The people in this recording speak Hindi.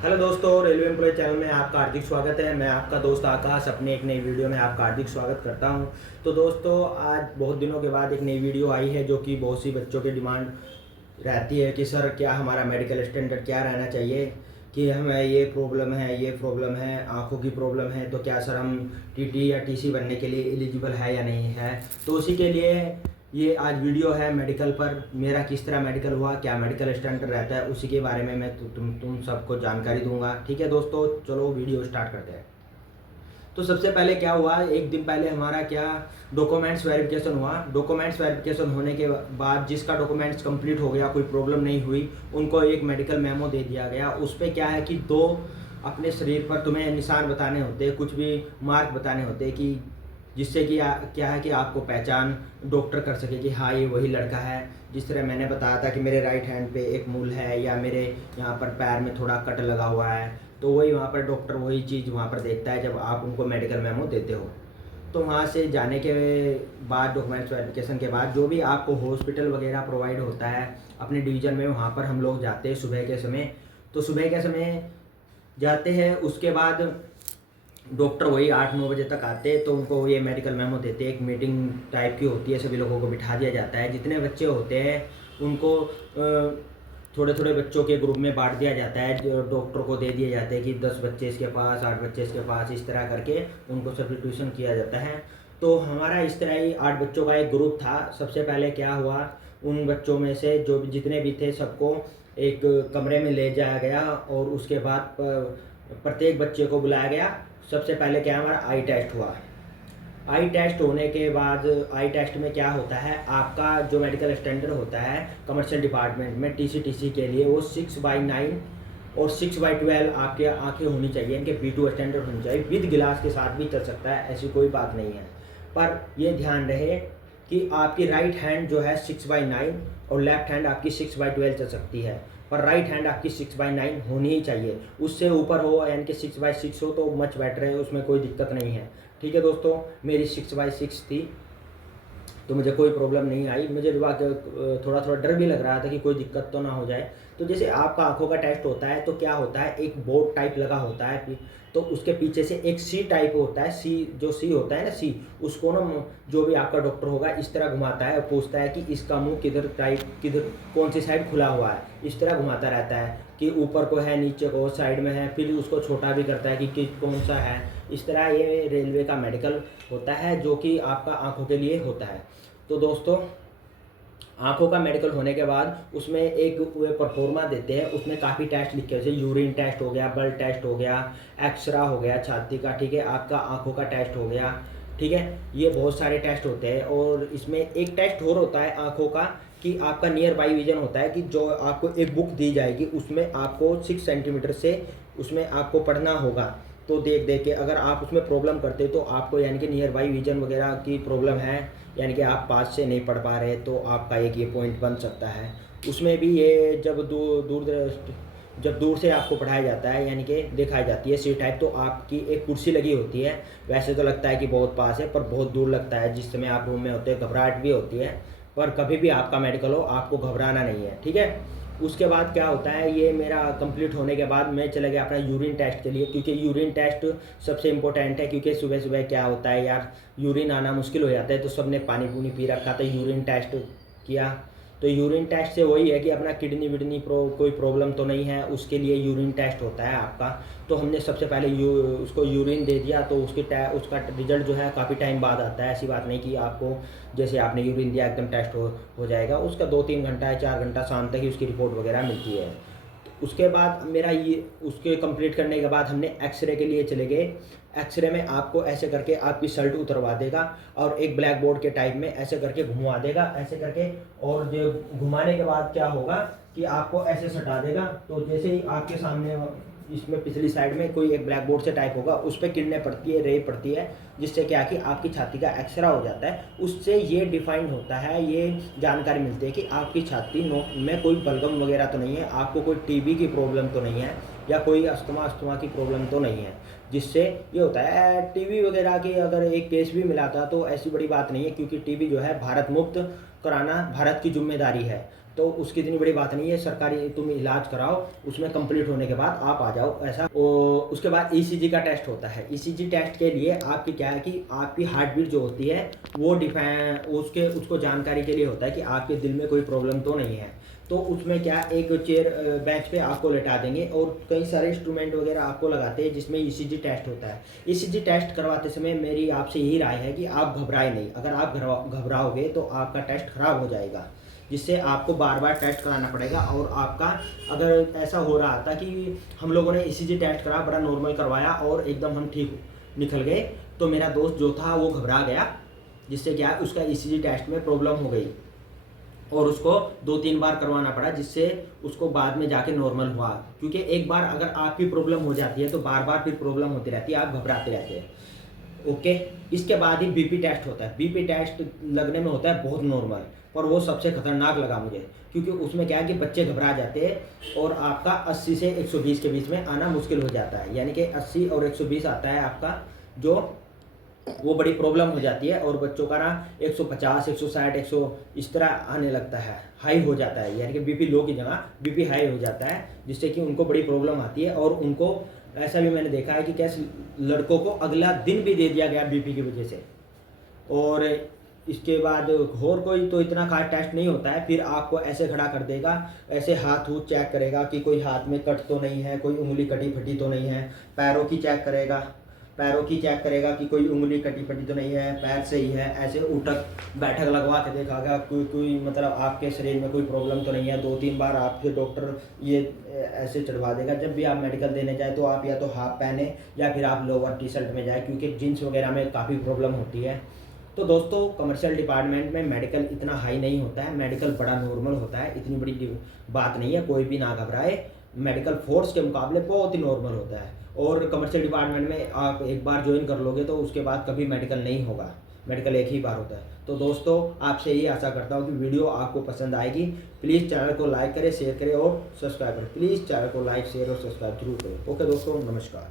हेलो दोस्तों, रेलवे एम्प्लॉय चैनल में आपका हार्दिक स्वागत है। मैं आपका दोस्त आकाश अपने एक नई वीडियो में आपका हार्दिक स्वागत करता हूं। तो दोस्तों, आज बहुत दिनों के बाद एक नई वीडियो आई है जो कि बहुत सी बच्चों की डिमांड रहती है कि सर क्या हमारा मेडिकल स्टैंडर्ड क्या रहना चाहिए, कि हमें ये प्रॉब्लम है, आंखों की प्रॉब्लम है, तो क्या सर हम टीटी या टीसी बनने के लिए एलिजिबल है या नहीं है। तो उसी के लिए ये आज वीडियो है मेडिकल पर। मेरा किस तरह मेडिकल हुआ, क्या मेडिकल स्टैंडर्ड रहता है, उसी के बारे में मैं तुम सबको जानकारी दूंगा। ठीक है दोस्तों, चलो वीडियो स्टार्ट करते हैं। तो सबसे पहले क्या हुआ, एक दिन पहले हमारा क्या डॉक्यूमेंट्स वेरिफिकेशन हुआ। डॉक्यूमेंट्स वेरिफिकेशन होने के बाद जिसका डॉक्यूमेंट्स कंप्लीट हो गया, कोई प्रॉब्लम नहीं हुई, उनको एक मेडिकल मेमो दे दिया गया। उस पर क्या है कि दो अपने शरीर पर तुम्हें निशान बताने होते हैं, कुछ भी मार्क बताने होते हैं, कि जिससे कि क्या है कि आपको पहचान डॉक्टर कर सके कि हाँ ये वही लड़का है। जिस तरह मैंने बताया था कि मेरे राइट हैंड पे एक मूल है, या मेरे यहाँ पर पैर में थोड़ा कट लगा हुआ है, तो वही वहाँ पर डॉक्टर वही चीज़ वहाँ पर देखता है जब आप उनको मेडिकल मेमो देते हो। तो वहाँ से जाने के बाद डॉक्यूमेंट्स वेरिफिकेशन के बाद जो भी आपको हॉस्पिटल वगैरह प्रोवाइड होता है अपने डिवीज़न में, वहाँ पर हम लोग जाते हैं सुबह के समय। तो सुबह के समय जाते हैं, उसके बाद डॉक्टर वही 8-9 बजे तक आते हैं, तो उनको ये मेडिकल मेमो देते हैं। एक मीटिंग टाइप की होती है, सभी लोगों को बिठा दिया जाता है। जितने बच्चे होते हैं उनको थोड़े थोड़े बच्चों के ग्रुप में बांट दिया जाता है। जो डॉक्टर को दे दिए जाते हैं कि 10 बच्चे इसके पास, 8 बच्चे इसके पास, इस तरह करके उनको सब्स्टिट्यूशन किया जाता है। तो हमारा इस तरह ही 8 बच्चों का एक ग्रुप था। सबसे पहले क्या हुआ, उन बच्चों में से जो जितने भी थे सबको एक कमरे में ले जाया गया, और उसके बाद प्रत्येक बच्चे को बुलाया गया। सबसे पहले क्या हमारा आई टेस्ट हुआ। आई टेस्ट होने के बाद आई टेस्ट में क्या होता है, आपका जो मेडिकल स्टैंडर्ड होता है कमर्शियल डिपार्टमेंट में टीसी के लिए, वो 6/9 और 6/12 आपके आंखें होनी चाहिए, इनके B2 स्टैंडर्ड होनी चाहिए। विद गिलास के साथ भी चल सकता है, ऐसी कोई बात नहीं है। पर ये ध्यान रहे कि आपकी राइट हैंड जो है 6/9 और लेफ्ट हैंड आपकी 6/12 चल सकती है, पर राइट हैंड आपकी 6/9 होनी ही चाहिए। उससे ऊपर हो यानी कि 6/6 हो तो मच बेटर है, उसमें कोई दिक्कत नहीं है। ठीक है दोस्तों, मेरी 6/6 थी तो मुझे कोई प्रॉब्लम नहीं आई। मुझे थोड़ा थोड़ा डर भी लग रहा था कि कोई दिक्कत तो ना हो जाए। तो जैसे आपका आंखों का टेस्ट होता है तो क्या होता है, एक बोर्ड टाइप लगा होता है, तो उसके पीछे से एक सी टाइप होता है। जो सी होता है ना, सी उसको ना जो भी आपका डॉक्टर होगा इस तरह घुमाता है और पूछता है कि इसका मुंह किधर कौन सी साइड खुला हुआ है। इस तरह घुमाता रहता है कि ऊपर को है, नीचे को, साइड में है, फिर उसको छोटा भी करता है कि कौन सा है। इस तरह ये रेलवे का मेडिकल होता है जो कि आपका आंखों के लिए होता है। तो दोस्तों, आंखों का मेडिकल होने के बाद उसमें एक वे परफॉर्मा देते हैं, उसमें काफ़ी टेस्ट लिखे हैं, जैसे यूरिन टेस्ट हो गया, ब्लड टेस्ट हो गया, एक्सरा हो गया छाती का, ठीक है, आपका आंखों का टेस्ट हो गया, ठीक है। ये बहुत सारे टेस्ट होते हैं। और इसमें एक टेस्ट और होता है आंखों का, कि आपका नियर बाई विजन होता है, कि जो आपको एक बुक दी जाएगी उसमें आपको 6 सेंटीमीटर से उसमें आपको पढ़ना होगा। तो देख देख के अगर आप उसमें प्रॉब्लम करते तो आपको यानी कि नियर बाई विजन वगैरह की प्रॉब्लम है, यानी कि आप पास से नहीं पढ़ पा रहे, तो आपका एक ये पॉइंट बन सकता है। उसमें भी ये जब दूर से आपको पढ़ाया जाता है, यानी कि दिखाई जाती है सी टाइप, तो आपकी एक कुर्सी लगी होती है। वैसे तो लगता है कि बहुत पास है, पर बहुत दूर लगता है। जिस समय आप रूम में होते हैं घबराहट भी होती है, पर कभी भी आपका मेडिकल हो आपको घबराना नहीं है, ठीक है। उसके बाद क्या होता है, ये मेरा कंप्लीट होने के बाद मैं चला गया अपना यूरिन टेस्ट के लिए, क्योंकि यूरिन टेस्ट सबसे इंपॉर्टेंट है। क्योंकि सुबह सुबह क्या होता है यार, यूरिन आना मुश्किल हो जाता है, तो सबने पानी पूनी पी रखा था, यूरिन टेस्ट किया। तो यूरिन टेस्ट से वही है कि अपना किडनी विडनी कोई प्रॉब्लम तो नहीं है, उसके लिए यूरिन टेस्ट होता है आपका। तो हमने सबसे पहले उसको यूरिन दे दिया, तो उसका रिजल्ट जो है काफ़ी टाइम बाद आता है। ऐसी बात नहीं कि आपको जैसे आपने यूरिन दिया एकदम टेस्ट हो जाएगा, उसका 2-3 घंटा या 4 घंटा शाम तक ही उसकी रिपोर्ट वगैरह मिलती है। तो उसके बाद मेरा ये उसके कंप्लीट करने के बाद हमने एक्सरे के लिए चले गए। एक्सरे में आपको ऐसे करके आपकी शर्ट उतरवा देगा, और एक ब्लैक बोर्ड के टाइप में ऐसे करके घुमा देगा, ऐसे करके। और जो घुमाने के बाद क्या होगा कि आपको ऐसे सटा देगा, तो जैसे ही आपके सामने इसमें पिछली साइड में कोई एक ब्लैक बोर्ड से टाइप होगा, उस पर किरणें पड़ती है, रे पड़ती है, जिससे क्या कि आपकी छाती का एक्सरा हो जाता है। उससे ये डिफाइन होता है, ये जानकारी मिलती है कि आपकी छाती में कोई बलगम वगैरह तो नहीं है, आपको कोई टीबी की प्रॉब्लम तो नहीं है, या कोई अस्थमा की प्रॉब्लम तो नहीं है। जिससे ये होता है, टीबी वगैरह की अगर एक केस भी मिला था तो ऐसी बड़ी बात नहीं है, क्योंकि टीबी जो है भारत मुक्त कराना भारत की जिम्मेदारी है। तो उसकी इतनी बड़ी बात नहीं है। सरकारी तुम इलाज कराओ, उसमें कंप्लीट होने के बाद आप आ जाओ ऐसा। उसके बाद ईसीजी का टेस्ट होता है। ईसीजी टेस्ट के लिए आपकी क्या है कि आपकी हार्ट बीट जो होती है वो उसको जानकारी के लिए होता है कि आपके दिल में कोई प्रॉब्लम तो नहीं है। तो उसमें क्या एक चेयर बेंच पे आपको लेटा देंगे और कई सारे इंस्ट्रूमेंट वगैरह आपको लगाते हैं जिसमें ईसीजी टेस्ट होता है। ईसीजी टेस्ट करवाते समय मेरी आपसे यही राय है कि आप घबराए नहीं। अगर आप घबराओगे तो आपका टेस्ट खराब हो जाएगा, जिससे आपको बार बार टेस्ट कराना पड़ेगा। और आपका अगर ऐसा हो रहा था कि हम लोगों ने ईसीजी टेस्ट करा, बड़ा नॉर्मल करवाया और एकदम हम ठीक निकल गए, तो मेरा दोस्त जो था वो घबरा गया, जिससे क्या उसका ईसीजी टेस्ट में प्रॉब्लम हो गई और उसको 2-3 बार करवाना पड़ा, जिससे उसको बाद में जाके नॉर्मल हुआ। क्योंकि एक बार अगर आपकी प्रॉब्लम हो जाती है तो बार बार फिर प्रॉब्लम होती रहती है, आप घबराते रहते हैं। ओके, इसके बाद ही बीपी टेस्ट होता है। बीपी टेस्ट लगने में होता है बहुत नॉर्मल, पर वो सबसे खतरनाक लगा मुझे, क्योंकि उसमें क्या है कि बच्चे घबरा जाते हैं और आपका 80 से 120 के बीच में आना मुश्किल हो जाता है। यानी कि 80 और 120 आता है आपका, जो वो बड़ी प्रॉब्लम हो जाती है। और बच्चों का ना 150, 160, 100 इस तरह आने लगता है, हाई हो जाता है। यानी कि बीपी लो की जगह बीपी हाई हो जाता है, जिससे कि उनको बड़ी प्रॉब्लम आती है। और उनको ऐसा भी मैंने देखा है कि कैसे लड़कों को अगला दिन भी दे दिया गया बीपी की वजह से। और इसके बाद और कोई तो इतना खास टेस्ट नहीं होता है। फिर आपको ऐसे खड़ा कर देगा, ऐसे हाथ चेक करेगा कि कोई हाथ में कट तो नहीं है, कोई उंगली कटी फटी तो नहीं है। पैरों की चेक करेगा कि कोई उंगली कटी फटी तो नहीं है, पैर सही है। ऐसे उठक बैठक लगवा के देखागा, कोई मतलब आपके शरीर में कोई प्रॉब्लम तो नहीं है। 2-3 बार आपके डॉक्टर ये ऐसे चढ़वा देगा। जब भी आप मेडिकल देने जाए तो आप या तो हाफ पहने या फिर आप लोअर टी शर्ट में जाए, क्योंकि जीन्स वगैरह में काफ़ी प्रॉब्लम होती है। तो दोस्तों, कमर्शियल डिपार्टमेंट में मेडिकल इतना हाई नहीं होता है, मेडिकल बड़ा नॉर्मल होता है, इतनी बड़ी बात नहीं है, कोई भी ना घबराए। मेडिकल फोर्स के मुकाबले बहुत ही नॉर्मल होता है। और कमर्शियल डिपार्टमेंट में आप एक बार ज्वाइन कर लोगे तो उसके बाद कभी मेडिकल नहीं होगा, मेडिकल एक ही बार होता है। तो दोस्तों, आपसे यही आशा करता हूँ कि वीडियो आपको पसंद आएगी। प्लीज़ चैनल को लाइक करें, शेयर करें और सब्सक्राइब करें। प्लीज़ चैनल को लाइक, शेयर और सब्सक्राइब जरूर करें। ओके दोस्तों, नमस्कार।